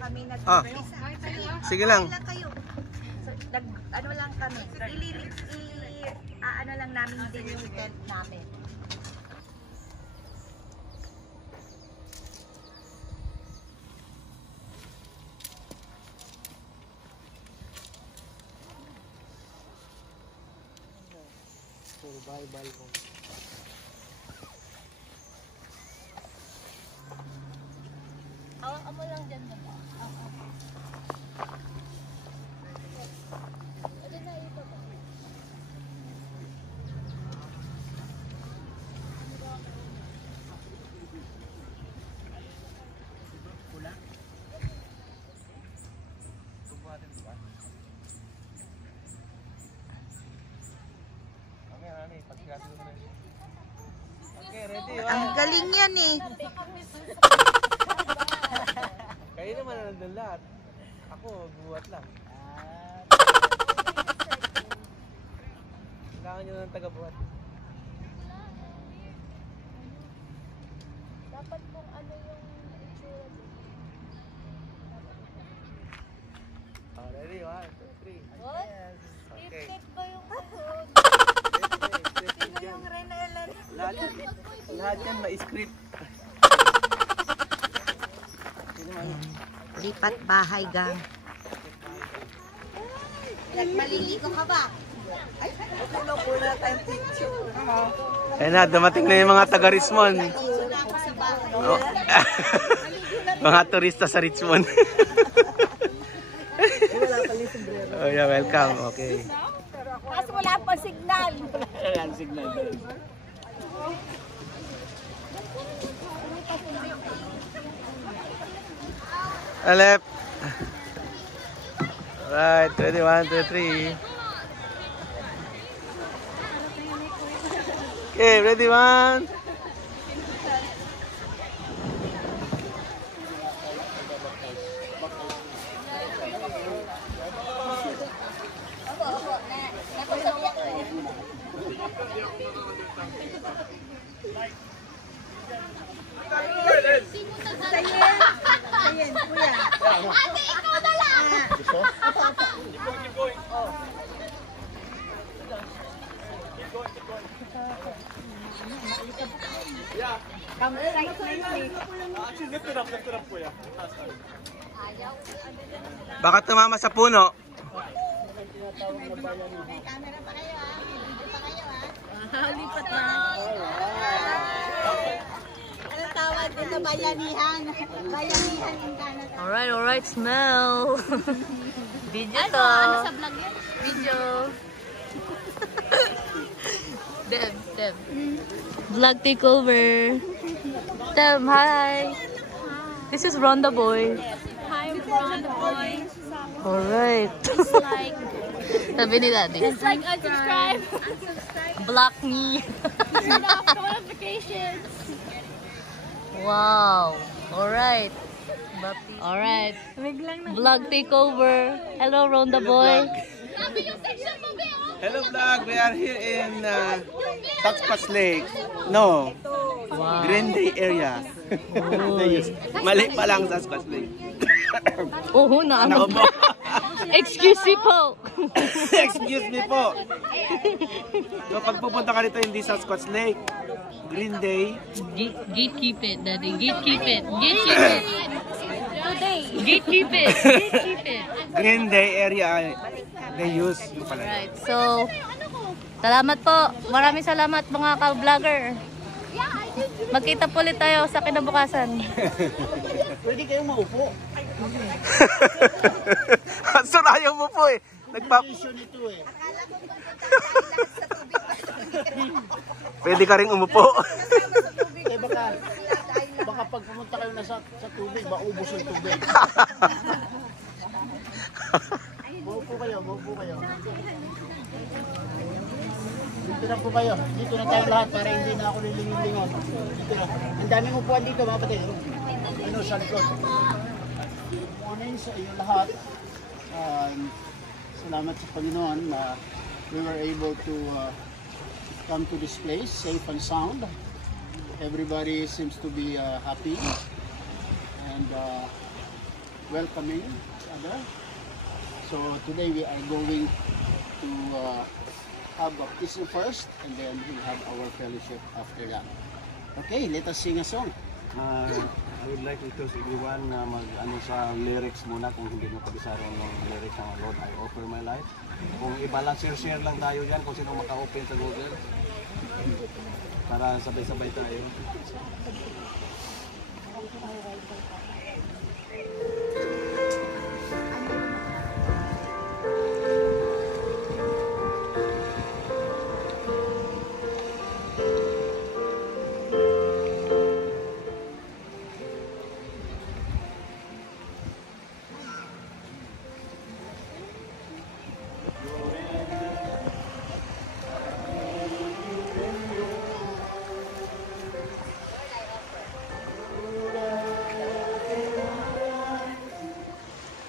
kami Ah, sige lang. lang kayo. So, ano lang kami. Ano lang namin din yung tent namin. Survival home. Hawakan mo lang dyan ba? Ano na ito ba? Pula? Tubuh natin ito ba? Kami, pagkakasal mo na. Okay, ready? Ang galing yan eh. Kayo naman na nandun lahat. Ako, buhat lang. Kailangan nyo ng taga-buhat. Dapat kung ano yung itsura dito. Oh, ready? 1, 2, 3. What? Okay. Tip ba yung pagod? Sino yung Renelan? Lahat yan ma-script. Lipat bahay gang. Nagmaliligo ka ba? Ay, tulong po na tayong picture. Ayun na, dumating na yung mga taga Richmond. Oh. Mga turista sa Richmond. Oh yeah, welcome. Okay. Kaso wala pa signal. Wala signal. Left. Alright, ready, 1, 2, 3. Okay, ready, 1. Ate, ikaw na lang! Baka tumama sa puno. Lipat na. Anong tawag dito? Bayanihan. Bayanihan in Canada. Alright, smell. Video to. Ano sa vlog yan? Video. Deb. Vlog takeover. Deb, hi. This is Ronda Boy. Hi, Ronda Boy. Alright. It's like, Sabi ni Daddy. it's like unsubscribe. Block me. Turn off notifications. Wow. Alright. Alright. Vlog takeover. Hello, Ronda Boy. Hello vlog, we are here in Taxpas Lake. No, Wow. Green Day area. Mali pa lang sa Taxpas Lake. Oo, naano. Naubo. Excuse me po. Excuse me po. So pag pupunta ka rito hindi sa Squatch Lake, Green Day. Gatekeep it, Daddy. Gatekeep it. Gatekeep it. Gatekeep it. Gatekeep it. Green Day area they use pala. Right. So, salamat po. Maraming salamat mga ka-vlogger. Magkita po ulit tayo sa kinabukasan. Pwede kayong maupo. Sir, ayaw mo po eh. Pwede ka rin umupo. Eh baka pag pumunta kayo na sa tubig, maubos yung tubig. Maupo kayo. Dito na po kayo. Dito na tayo lahat para hindi na ako lilingon-lingon. Dito na. Ang daming upuan dito mga kapatid. Ano sa likod. Morning sa inyo lahat. Salamat sa Panginoon na we were able to come to this place safe and sound. Everybody seems to be happy, and welcoming each other. So today we are going to have baptism first, and then we have our fellowship after that. Okay, let us sing a song. I would like to choose everyone na mag-ano sa lyrics muna kung hindi mo kabisado ng lyrics ng Lord, I offer my life. Kung iba lang, share lang tayo dyan kung sino maka-open sa Google. Para sabay-sabay tayo.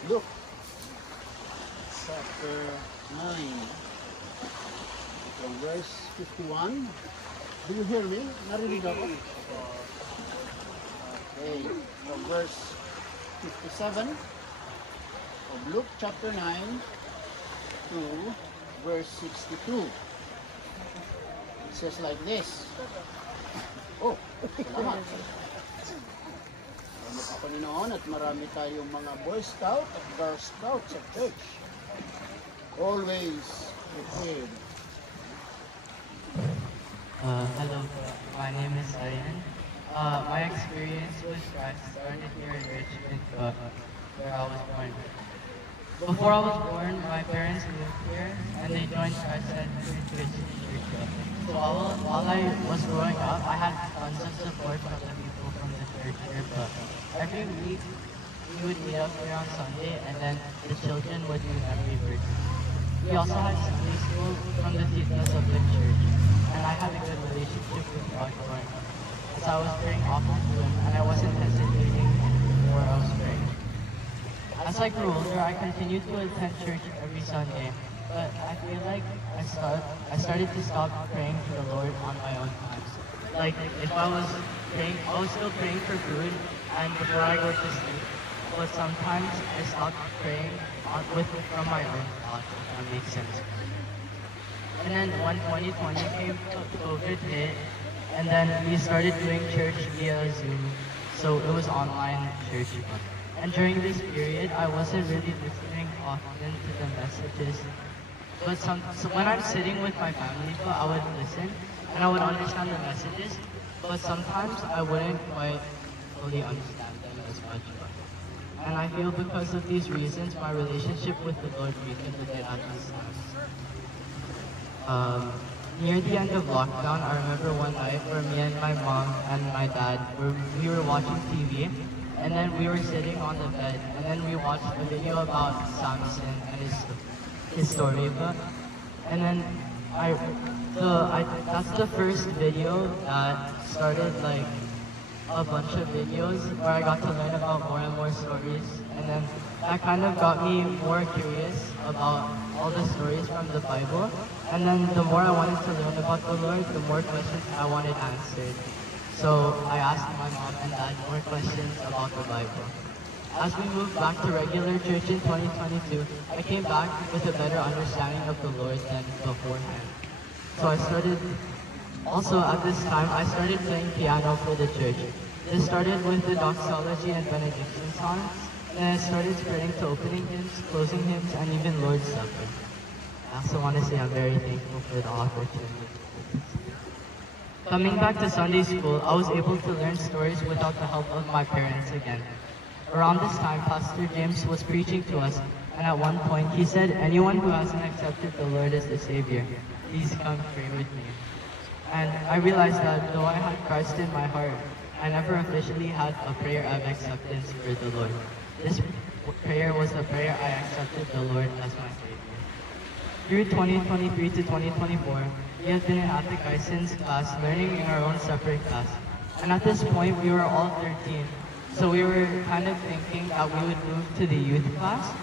Luke chapter 9 from verse 51. Do you hear me? Narinig ako? Okay, from verse 57 of Luke chapter 9 to verse 62. It says like this. Oh, salamat. Panginoon, at marami tayong mga Boy Scout at Girl Scout sa church. Always prepared. Hello, my name is Aryan. My experience with Christ started here in Richmond, where I was born. Before I was born, my parents moved here and they joined Christ at Christian Church. So while I was growing up, I had tons of support from the people from the church here, but every week we would meet up here on Sunday and then the children would do memory verse. We also had Sunday school from the teachers of the church, and I had a good relationship with God growing up. So I was praying often to Him, and I wasn't hesitating where I was praying. As I grew older, I continued to attend church every Sunday, but I feel like I started to stop praying to the Lord on my own time. Like if I was praying, I was still praying for food, and before I go to sleep. But sometimes I stopped praying from my own thoughts, if that makes sense. And then when 2020 came, COVID hit, and then we started doing church via Zoom, so it was online church. And during this period, I wasn't really listening often to the messages. But so when I'm sitting with my family, I would listen, and I would understand the messages, but sometimes I wouldn't quite fully understand them as much. And I feel because of these reasons, my relationship with the Lord weakened a bit at these times. Near the end of lockdown, I remember one night where me and my mom and my dad, we were watching TV, and then we were sitting on the bed, and then we watched a video about Samson and his story. And then that's the first video that started like a bunch of videos where I got to learn about more and more stories, and then that kind of got me more curious about all the stories from the Bible, and then the more I wanted to learn about the Lord, the more questions I wanted answered. So I asked my mom and dad more questions about the Bible. As we moved back to regular church in 2022, I came back with a better understanding of the Lord than beforehand. So also at this time, I started playing piano for the church. This started with the doxology and benediction songs, and I started spreading to opening hymns, closing hymns, and even Lord's Supper. I also want to say I'm very thankful for the opportunity. Coming back to Sunday school, I was able to learn stories without the help of my parents again. Around this time, Pastor James was preaching to us, and at one point he said, anyone who hasn't accepted the Lord as the Savior, please come pray with me. And I realized that though I had Christ in my heart, I never officially had a prayer of acceptance for the Lord. This prayer was the prayer I accepted the Lord as my Savior. Through 2023 to 2024, we have been in Atthekaison's class learning in our own separate class. And at this point, we were all 13. So we were kind of thinking that we would move to the youth class.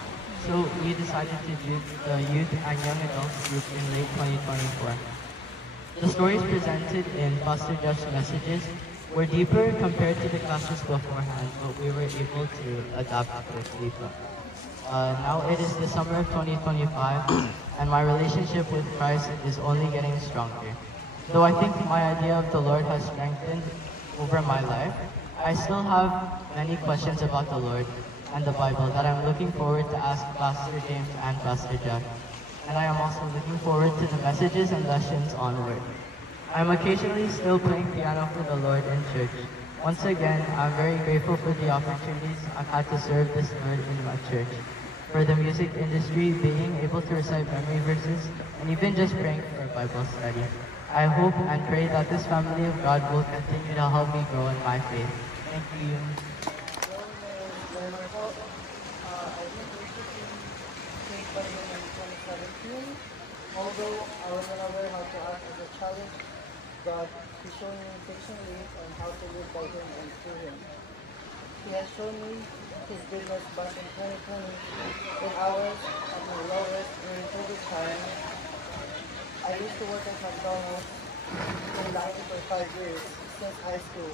So we decided to do the youth and young adults group in late 2024. The stories presented in Pastor Jeff's messages were deeper compared to the classes beforehand, but we were able to adapt quickly. Now it is December of 2025, and my relationship with Christ is only getting stronger. Though I think my idea of the Lord has strengthened over my life, I still have many questions about the Lord and the Bible that I'm looking forward to ask Pastor James and Pastor Jeff. And I am also looking forward to the messages and lessons onward. I'm occasionally still playing piano for the Lord in church. Once again, I'm very grateful for the opportunities I've had to serve this Lord in my church. For the music industry, being able to recite memory verses, and even just praying for Bible study. I hope and pray that this family of God will continue to help me grow in my faith. Thank you. Although I was unaware how to act as a challenge, God, He showed me patiently on how to live by Him and through Him. He has shown me His goodness back in 2020 when I was at my lowest during COVID time. I used to work at McDonald's in Langit for 5 years, since high school.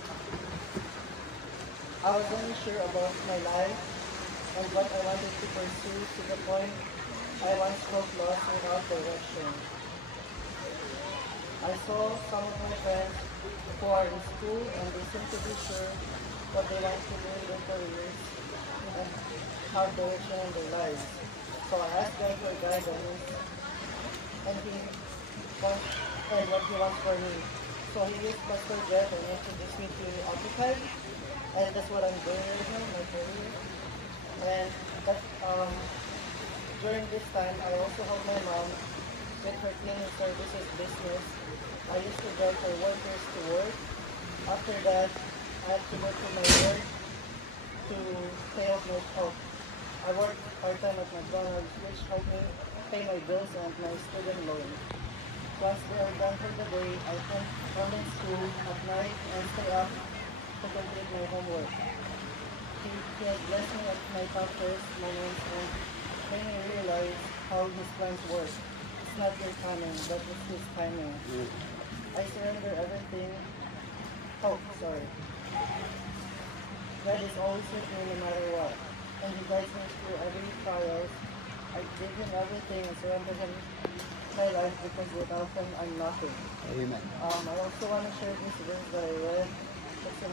I was unsure about my life and what I wanted to pursue, to the point I once felt lost without direction. I saw some of my friends who are in school and they seem to be sure what they want to do in their careers and have direction in their lives. So I asked God for guidance and what He wants for me. So He used Pastor Jeff and introduced me to Occupy, and that's what I'm doing right now, my career. And during this time, I also helped my mom with her cleaning services business. I used to drive her workers to work. After that, I had to go to my work to pay off my help. I worked part-time at McDonald's, which helped me pay my bills and my student loan. Once they are done for the day, I come in school at night and stay up to complete my homework. He has blessed me at my toughest moments and made me realize how His plans work. It's not your timing, but it's His timing. I surrender everything. God is always with me no matter what, and He guides me through every trial. I give Him everything and surrender Him my life, because without Him I'm nothing. Amen. I also want to share this verse that I read. It's in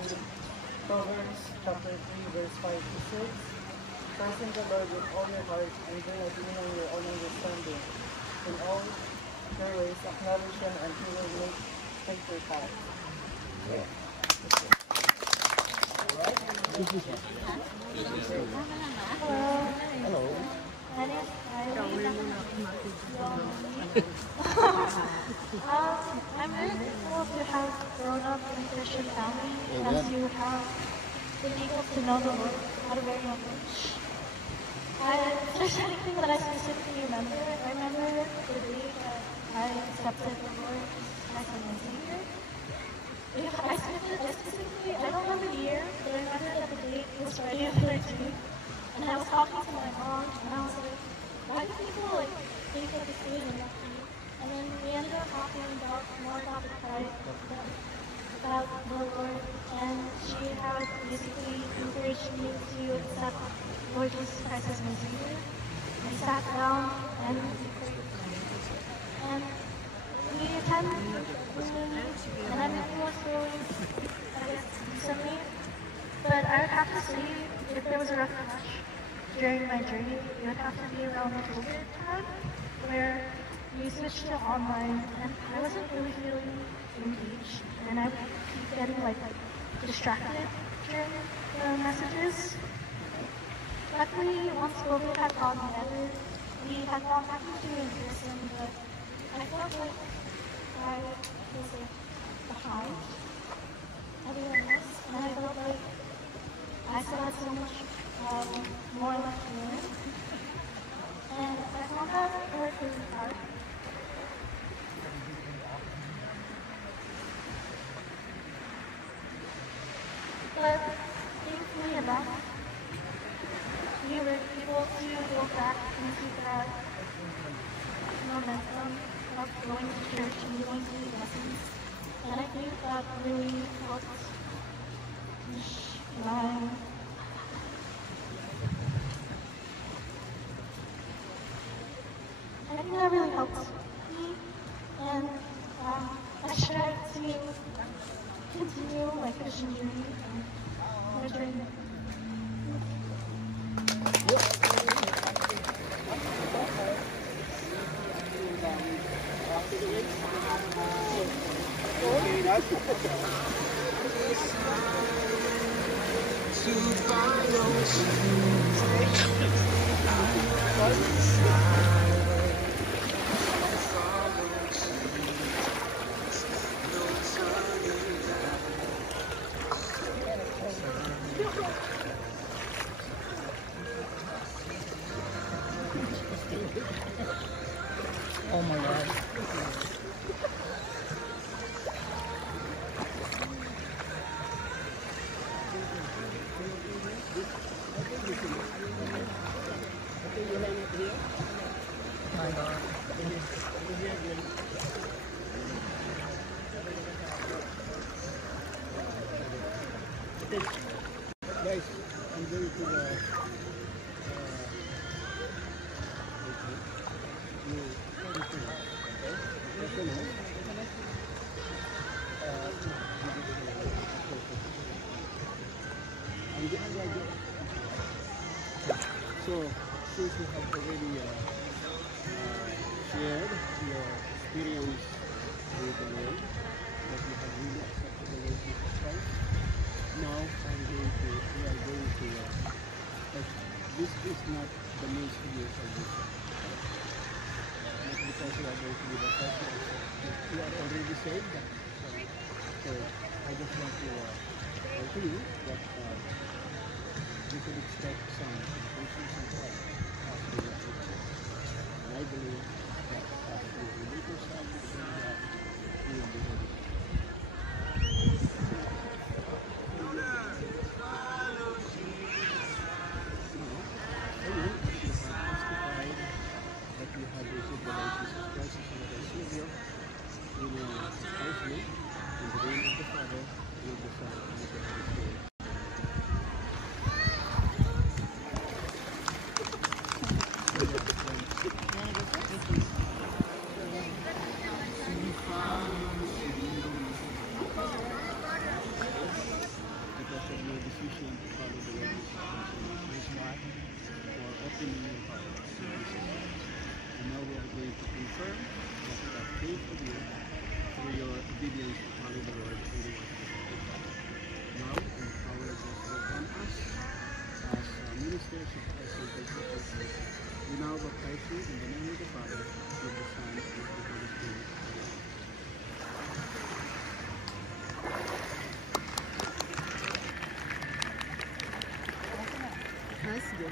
Proverbs chapter 3, verse 5 to 6. Trust in the Lord with all your heart and do not lean on your own understanding. In all your ways acknowledge Him and He will make straight your path. Hello. I'm very grateful to have grown up in a Christian family and to have been able to know the Lord at a very young age. If there's anything that I specifically remember, I remember the day that I accepted the Lord as my Savior. If I specifically, I don't remember the year, but I remember that the date was Friday the 13th, and I was talking to my mom, and I was like, why do people think that this day is lucky? And then we ended up talking more about the Christ, about the Lord, and she had basically encouraged me to accept Lord Jesus Christ as my Savior. We sat down and we prayed. And we attended and everything was going, I guess, decently. But I would have to say, if there was a rough patch during my journey, it would have to be around the COVID time, where we switched to online, and I wasn't really feeling engaged, and I would keep getting distracted during the messages. Luckily, once COVID had gone together, we had gone back to in person, but I felt like I was behind everyone else, and I felt like I still had so much more left to learn, and I found that work really hard. But thankfully enough, we were able to go back into that momentum of going to church and going to the lessons. And I think that really helped English. I think that really helped me, and I strive to continue my Christian journey and my journey. Oh my God. My God. Guys, I'm going to so, since you have already shared your experience with the Lord, that you have really accepted the Lord Jesus Christ, now we are going to, this is not the means to your salvation. Not because you are going to be baptized, you are already saved. So, I just want to tell to you that you can expect some patience and help after your baptism. And I believe that after you release yourself to the God, you will be ready. That you have received the Lord Jesus Christ as Lord and Savior, you will expose me in the name of the Father, and of the Son, and of the Holy Spirit. Because of your decision to follow the Lord Jesus Christ, praise God for opening your heart to Jesus Christ. And now we are going to confirm that we have faith in you through your obedience to follow the Lord and the word. Now, in the power of God on us, as ministers of Christ and faithful, we now baptize you in the name of the Father, of the Son, and of the Holy Spirit. Let's go.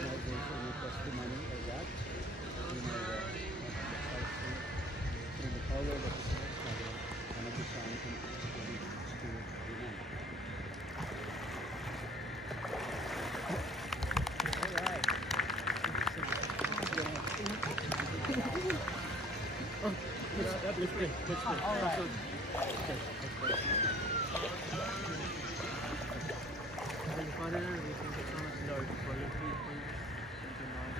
Now there's any testimony of that. You know through the power of the Father and of the Son and of the Holy Spirit. Amen. Let's pray. All right. Heavenly Father, we thank you so much, Lord, for your faithfulness unto us.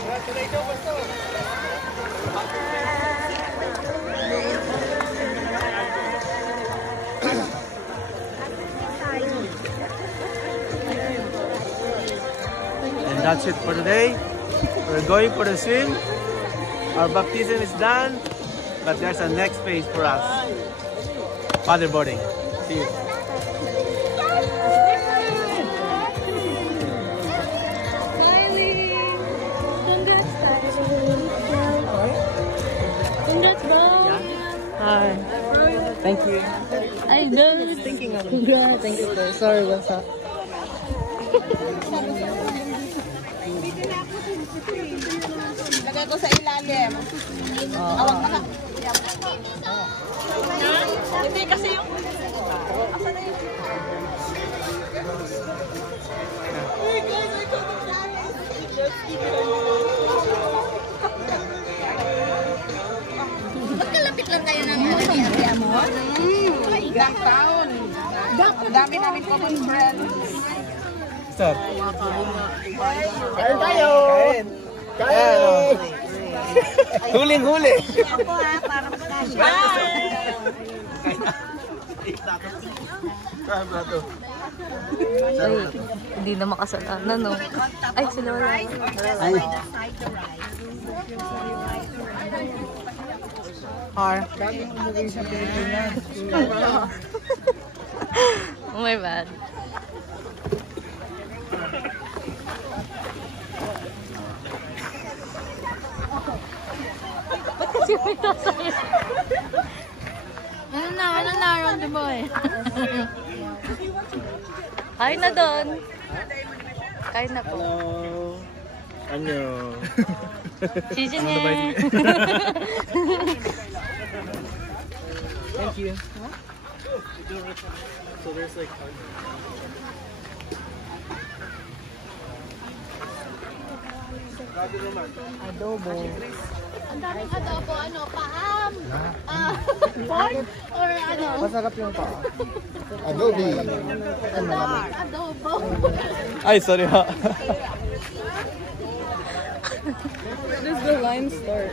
Congratulations, Pastor! that's it for today. We're going for the swim. Our baptism is done, but there's a next phase for us. Paddleboarding. See you. Congrats, bro. Hi. Thank you. Ay, good. Thinking of it. Thank you. Sorry, what's up? Lagay ko sa ilalim. Awag na lang. Hindi kasi yung... Asa na yun? Hey guys, I got the Magkalapit lang kayo ng ate mo? Ilang taon. Dami namin common friends. Stop. Kain tayo! Kain! Huling-huli. Ako ha, para magkasya. Ay, hindi na makasalanan, no? Ay, sila wala. Ay, Oh my bad. Ba't kasi may sa'yo? Ano na, Ronde Boy? Kain na doon. Kain na po. Ano? Chichinie. Thank you. So there's like adobo. Ang daming adobo, ano, paam? Pork? Or ano? Masarap yung paa. adobe. Ang daming adobo. Ay, sorry ha. This is the lime store.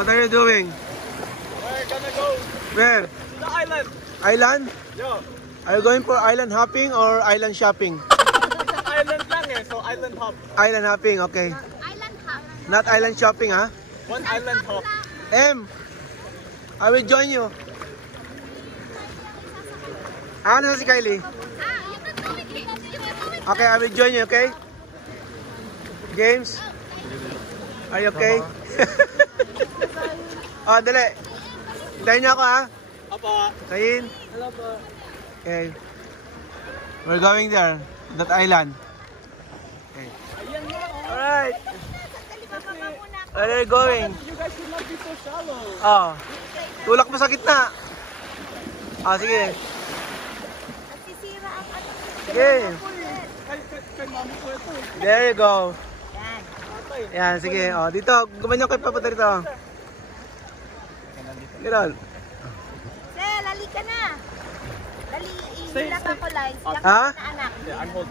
What are you doing? We're gonna go Where? to the island. Island? Yo, Are you going for island hopping or island shopping? island lang eh, so island hop. Island hopping, okay. Island hop. Not island shopping, ha? One island hop. I will join you. Ano si Kylie? You can do it. You can do it. Okay, I will join you, okay? James? Are you okay? Oh, dali. Hintayin niyo ako, ha? Apa? Kayin? Hello po. Okay. We're going there. That island. Okay. Alright. Where are you going? You guys should not be so shallow. Oh. Tulak mo sa gitna. Ah, sige. Sisira ang ano. Sige. Kay mami ko ito. There you go. Yan, sige. Oh, dito. Gumanyan kayo papunta dito. Gano'n. Sel, halika na. Dali, ihilak ako lang. Silak Ha? na anak. Yeah, I'm hold.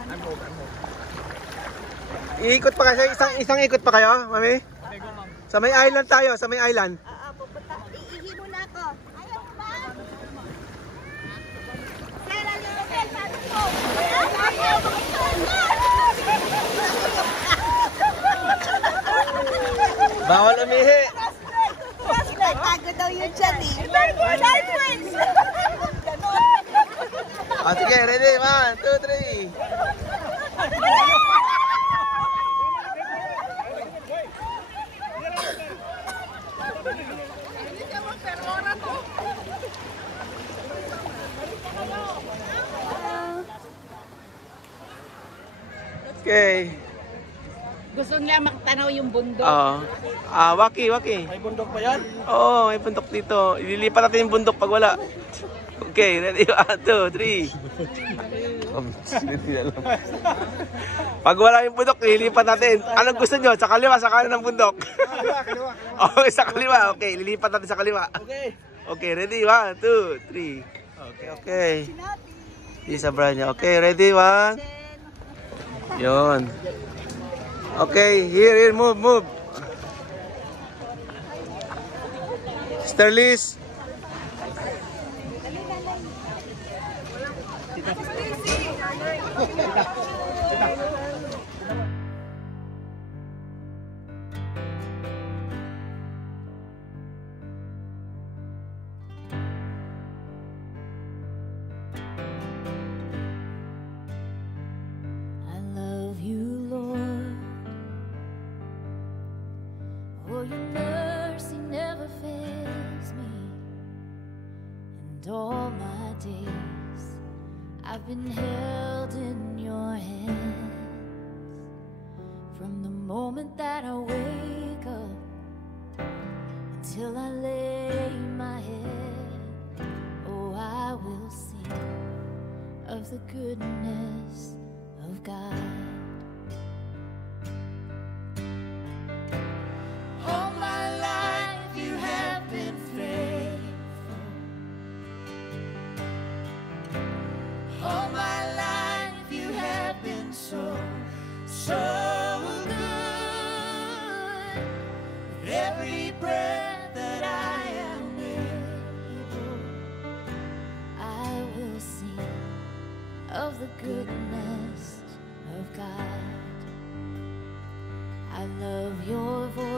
Iikot pa kayo. Isang ikot pa kayo, mami? Sa may island tayo. Sa may island. Pupunta. Iihi muna ako. Ayaw mo ba? Sel, halika. Sel, paano po? Ayaw mo ito. Bawal umihi. Tago daw yun dyan eh. Very good, our friends! Ah, sige, ready? 1, 2, 3. Okay. Gusto nila makatanaw yung bundok. Oo. Waki. May bundok pa yan? Oo, may bundok dito. Ililipat natin yung bundok pag wala. Okay, ready? 1, 2, 3. Pag wala yung bundok, ililipat natin. Anong gusto nyo? Sa kaliwa, sa kanan ng bundok? Kaliwa. Okay, sa kaliwa. Okay, lilipat natin sa kaliwa. Okay. Okay, ready? 1, 2, 3. Okay. Isa brand niya. Okay, ready? 1, Yun. Okay, here, move. Sister Liz. For your mercy never fails me, and all my days I've been held in your hands. From the moment that I wake up until I lay my head, oh, I will sing of the goodness of God. All my life you have been faithful. All my life you have been so good. With every breath that I am able, I will sing of the goodness of God. I love your voice.